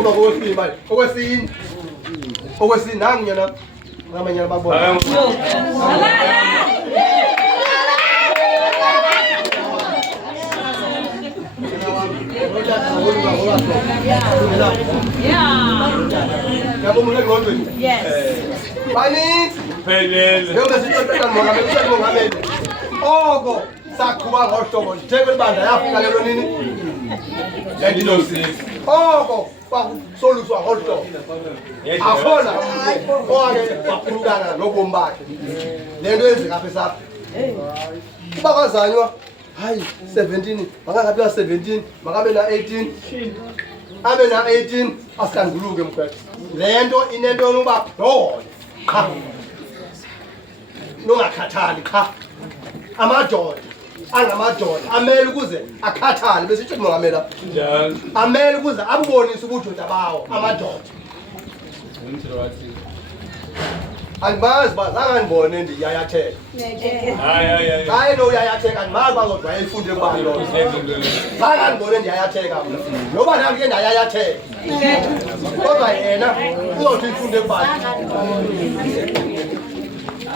Koma kokwesibili manje. Okwesini nangu nyana. Ngamanyana bakubona. Yes. Baninzi. Phelele. Njengoba sixoxa nomongameli. Oko sakuba ngohlobo njengoba ibandla yafika lelo nini? Yandinosi. Oko basoluswa ngohlobo. Akhona oake baphulukana nobomi bakhe. Lento yenzeka apha esapha. Kuba kwazanywa hayi 17 bangabe 17 bangabe na 18 abe na 18 asikanduluke mfethu lento inento yokuba dole cha nongakhathali cha amadoda angamadoda amele ukuze akhathale bese ithi mongamela njalo amele ukuze abubonise ubudoda bawo amadoda Angimazi bazangangibone ndiyayatheka. Hayi lo uyayatheka angimazi bazodwa eyifunde kubani lo. Bazangangibone ndiyayatheka mina. Noba nami ke ndayayatheka. Kodwa yena uzothi ifunde kubani.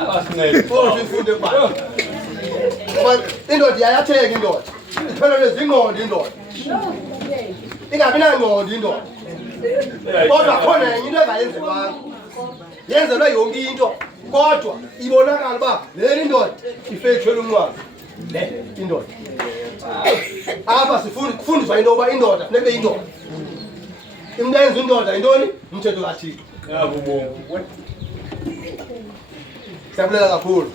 Abasincede. Uzothi ifunde kubani. Indoda iyayatheka indoda. Iphelele zingqondo indoda. Ingabi nangqondo indoda. Kodwa khona into engayenzelwanga. Yenzelwe yonke into kodwa ibonakala ba leli indoda ifethwele umncwazi le indoda apha sifundiswa into yoba indoda funeka indoda imlenze indoda intoni umthetho kaThixo siyabulela kakhulu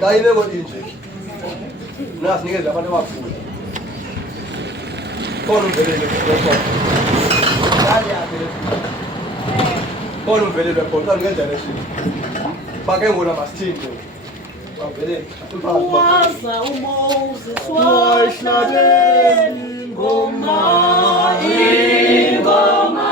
Kayine kodinje. Nasinikeza abantu abakhulu. Khona umvelele lokho. Khona umvelele lokho ngendlela eshini. Bake ngona masithini. Bavele Waza uMoses wahlabeni ngoma ingoma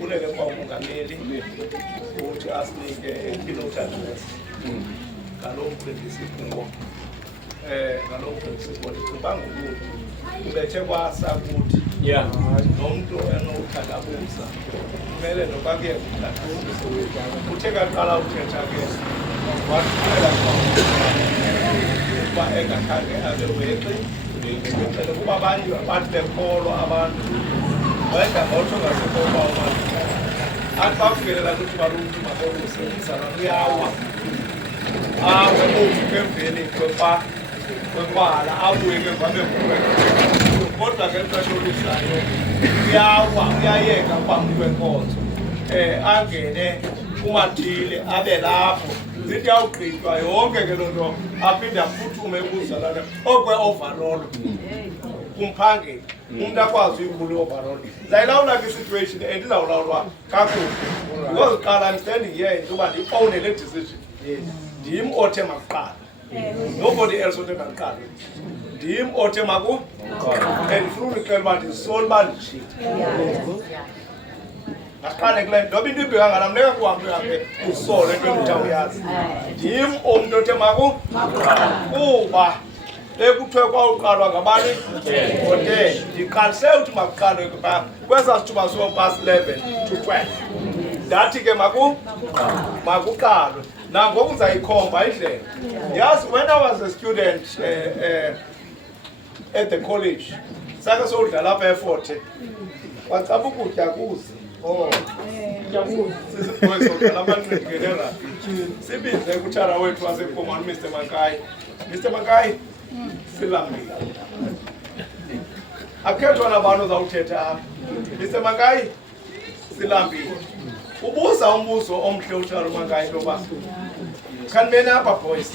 Kuleke kwa umongameli ukuthi asinike i-keynote address ngalokhu lesifungo ngalokhu lesibona sibanga ukuthi ubethe kwasa ukuthi nomuntu enothandabuza kumele noba kuye kuthandabuza uthe kaqala uthetha ke wathumela uba engakhange abe weqi kuba abanye bathi bekholwa abantu wayenda ngotho ngasekoba abantu athi bakufikelela ukuthi balumntu makolusebenzisana uyawa awe ovuke emveni kwebala abuye ke vabe kodwa ke xesha oluzayo uyawa uyayeka phambi kwenkonzo angene kumathile abe lapho zithi yawugqitywa yonke ke loo nto aphinde aphuthume ekuzalana okwe-overall kumphangeli umntu akwazi uyibula i-overall ndizayilawula ke situation and izawulawulwa kakuhle because qala I'm standing here intoba ndi-owne le decision ndim othe makuqala nobody else othe makuqala ndim othe maku and ndifuna undixela uba ndizisole uba nditshile ngaqale kule noba into ibheka ngalamneka kuhambe usole into emuthi awuyazi ndim umntu othe kuba ekuthiwe kwawuqalwa ngabantu ngo-10 ndiqalise ukuthi makuqalwe kwesaa sithuba so-past 11 to 12 ndathi ke makuqalwe nangoku ndizayikhomba indlela yazi when I was a student at the college sake sowudlala apha eFort wacapha ukutya kuze sibize kutshara wethu wasekomani Mr. Mankayi. Mr. Mankayi silambile akhethwa nabantu ozawuthetha apha. Mr. Mankayi silambile ubuza umbuzo omhle utshara uMankayi into yoba khanibeni apha boys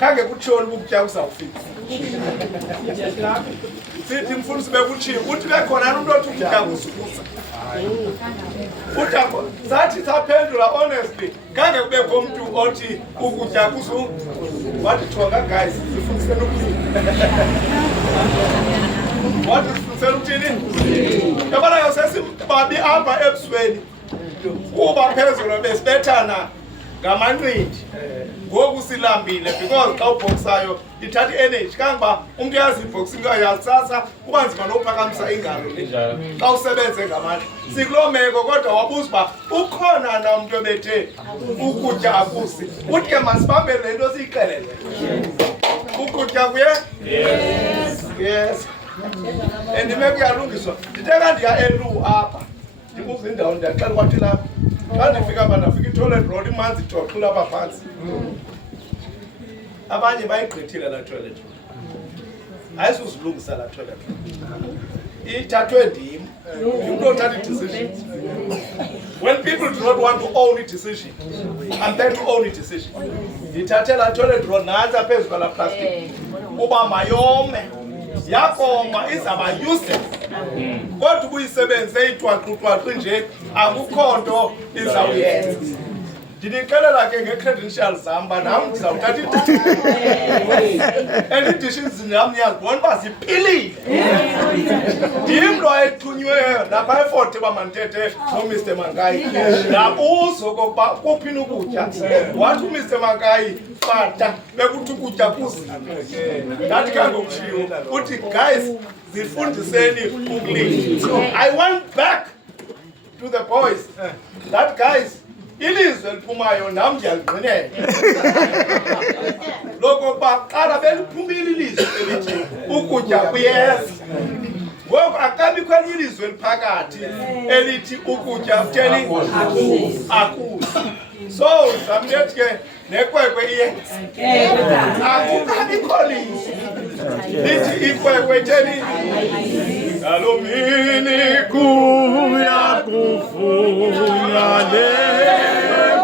khange kutshoni ubukutya kuzawufika sithi mfundisi bekutshile uthi bekhona umntu othi ukutya kuzukuza uthako sathi saphendula honestly khange kubekho umntu othi ukutya kuzu wathi thonga guys sifundiseni wathi sifundiseni ukuthini yabona yosesibabi apha ebusweni kuba phezulu besibethana ngamanqindi ngoku silambile because xa ubhoksayo ithatha i-energy kangoba umntu yazi ibhoksing yasasa kuba nzima nophakamisa ingalo xa usebenze ngamandla sikuloo meko kodwa wabuza uba ukhona na umntu ebethe ukutya akusi uthi ke masibambele le nto siyixelele ukutya kuye yes and imeko iyalungiswa nditeka ndiya elu apha ndibuza indawo ndiyaxela kwathi lapha xa ndifika apha ndafika itoilet roll imanzi thoxula apha phantsi abanye bayigqithile laa toilet ayisuzilungisa laa toilet ithathwe ndim ndimntu othatha i-decisions when people do not want to own i-decision I'm there to own i-decision ndithathe laa toilet roll nantsi phezu kwalaa plastic uba mayome yakoma izaba useless kodwa ubuyisebenzise itwaqutwaqi nje akukho nto izawuyenza ndinixelela ke ngee-credentials zam uba nam ndizawuthatha and ii-dishes nam niyazibona uba ziphilile ndim lo ayethunyweyo napha eFort uba mandithethe noMr. Mankayi ndabuza okokuba kuphini ukutya wathi uMr. Mankayi fata bekuthi ukutya kuzi ndathi kangokutshiwo uthi guys zifundiseni ukulima. I went back to the boys that guys ilizwe liphumayo nam ndiyaliqinela lokokuba qala beliphumile ilizwe elithi ukutya kuyeza ngoku akabikho elinye ilizwe eliphakathi elithi ukutya kutheni akusi so zamlethi ke nekwekwe iyenza akukho lizwe lithi ikwekwe theni ngaloo mini kuya kuvunywa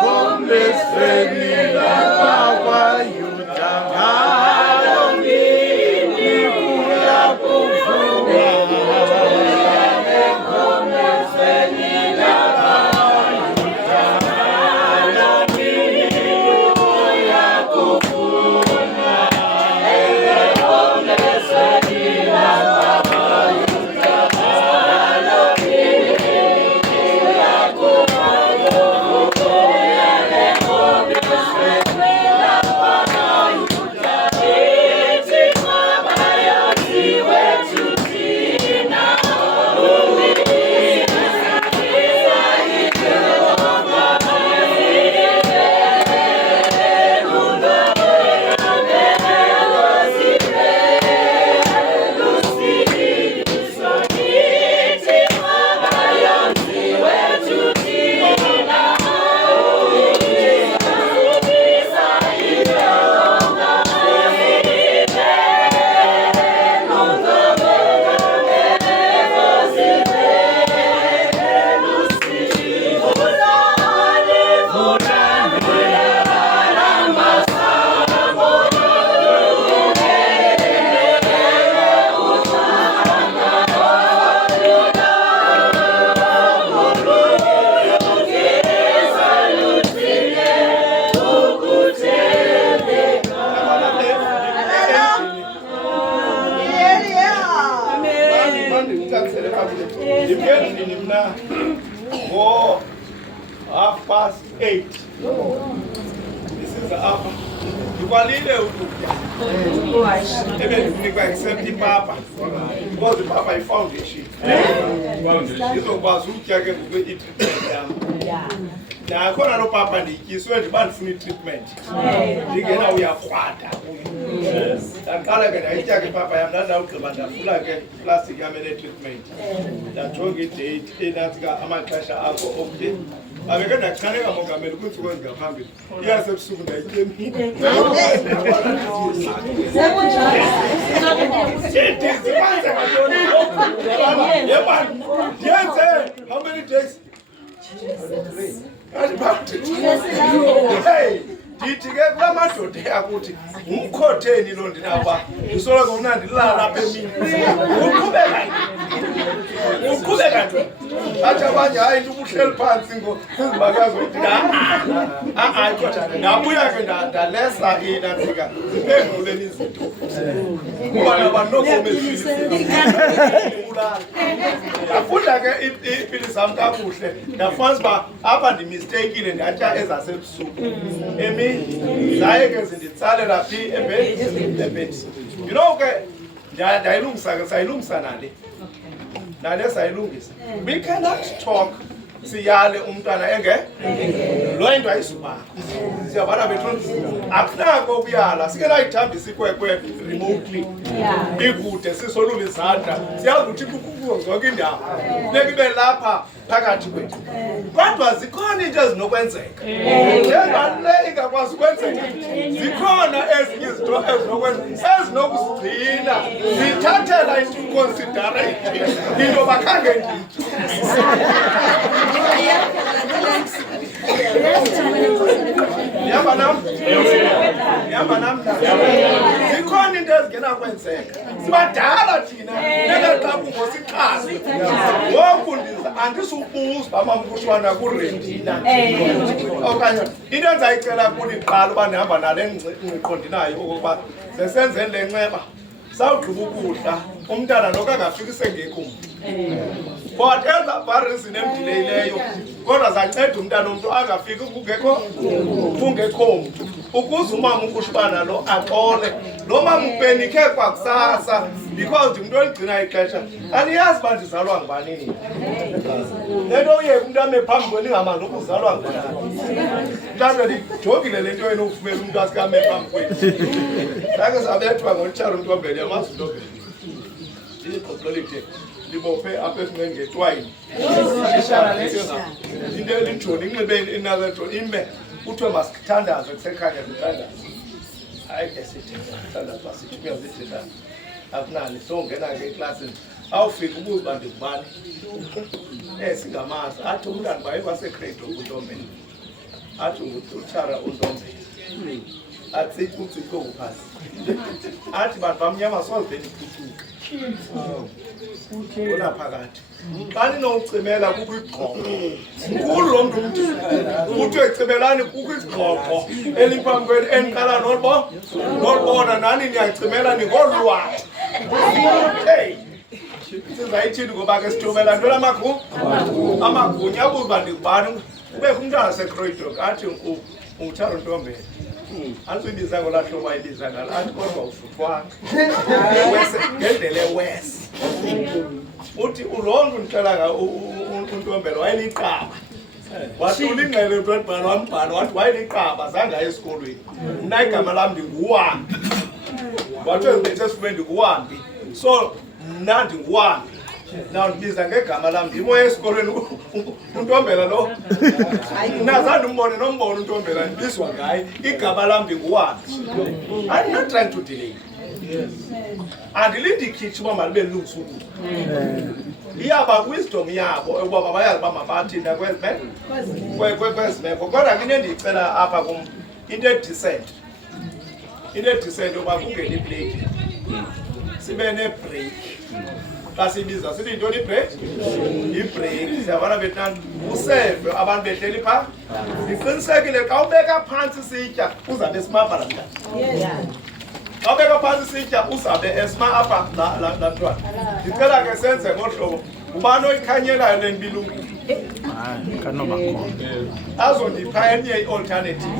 ngomleseni lapha kwaYuda ngaloo mini kuya kuvunywa ngomleseni lapha kwaYuda ngaloo mini kuya kuvunywa ngomleseni lapha kwaYuda ngaloo mini Ndiphendulini mna ngo8:30. Ndisiza apha. Ndikwalile ukutya. Ebendikunikwa except ipapa. Because ipapa yi-foundation. Ndizokwazi ukutya ke ngoku i-treatment yam. Nakhona lo papa ndityiswe ndiba ndifuna i-treatment. Ndingena uyakrwada kuyo. Ndaqala ke ndayitya ke ipapa yam ndandawugqiba ndafula ke iplastic yam ene-treatment. Ndajonga idate enathi amaxesha akho okutye. Abeke ndachaneka mongameli kwiintsuku ezingaphambili. Iyasebusuku ndayityemile. How many days? Hey, ndithi ke kula madoda yakuthi umkhotheni lo ndinaba ndisoloko mna ndilala apha emini uqhubeka nto athi abanye hayi nto ubuhleli phantsi ngizibakazo ndabuya ke ndalesa inantsika ziphenduleni izinto kuba nabanokomezilisi ndafunda ke iipili zam kakuhle ndafumanisa uba apha ndimisteykile ndatya ezasebusuku emini zaye ke zinditsalela phi ebhedi. You know ke ndayilungisa ke sayilungisa nale sayilungisa. We cannot talk siyale umntwana lo into ayisubakho. Siyabana bethu akunako ukuyala sike layithambisa ikwekwe remotely. Ikude sisolula izandla siyazi ukuthi kukuwo zonke indawo. Funeka ibe lapha phakathi kwethu. Kodwa zikhona into ezinokwenzeka. Njengale ingakwazi ukwenzeka. Zikhona ezinye izinto ezinokusigcina zithathela into consideration into bakhange nditye. Yamba nam. Zikhona into ezingenakwenzeka. Sibadala thina nekaxabu ngosiqhazi. Ngoku andisubuza bamamkutshwana kurendina. Okanye into endizayicela kuni kuqala uba ndihamba nale ngqiqo ndinayo okokuba sesenzeni le nceba sawugqiba ukudla umntana nokangafiki sengekho mntu. Whatever reason emdileyileyo kodwa zanceda umntana omntu angafiki kungekho mntu ukuze umama ukushibana lo axole lo mama upenike kwakusasa because ndimntu oligcina ixesha aniyazi uba ndizalwa ngubanini. Le nto uyeka umntu ame phambi kweni ngamandi ukuzalwa ngubani. Mhlawumbe ndijongile le nto enofumela umntu asike ame phambi kweni. Ndake zabethwa ngolitshara uNtombela yamazi uNtombela ndiqoqolite libophe apha esinqeni ngetwayini into elinjoni inxibe inalento ime kuthiwe masithandaze kusekhanya zithandaze. Hayi ke sithi sithandaze masithi kuyazithetha akunani songena ke eklasini awufika ubuze uba ndikubani singamazi athi umntana baye kwasekredo uNtombela athi utshara uNtombela athi uThixo uphasi athi bantu bamnyama soze niphucuke ona phakathi xa ninowucimela kukho igqoko kulo lo mntu kuthiwe cibelani kukho igqoko eliphambi kwenu eniqala nolibona nani niyacimela ningolwayo. Hey sizayithini ngoba ke sithobela ntwela amagunya abuze uba ndikubani kubekho umntwana sekroydok athi utshara uNtombela antsibiza ngolahlobo ayibiza ngalo athi kodwa ufuthwanga ngendlela ewesi uthi ulonto ndixelaga uNtombela wayeliqaba wathula ingxele ntwebhala wambhala wathi wayeliqaba zange aye esikolweni mna igama lam ndinguwambi wathi ezibethe esifubeni ndinguwambi so mna ndinguwambi na ndibiza ngegama lam ndimoya esikolweni uNtombela lo nazange umbone nombono uNtombela ndibizwa ngaye igama lam ndinguwambi. I'm not trying to delay. Andilindi khitshi uba malibe lilungisa ukudla. Iyaba wisdom yabo ukuba mabayazi uba mabathina kwezimeko kodwa ke into endiyicela apha kum into edecent yoba kungeni iplate sibe nebreak. Xa sibiza sithi yintoni ibreak? Ibreak siyabona bethu useve abantu behleli phaa ndiqinisekile xa ubeka phantsi sitya uzabe simabhala mntana. Awubeka phansi sitya uzabe esma apha la ntwana. Ndicela ke senze ngohlobo. Ubani oyikhanyelayo le mbilungu? Hayi, kanoba khona. Azondipha enye i-alternative.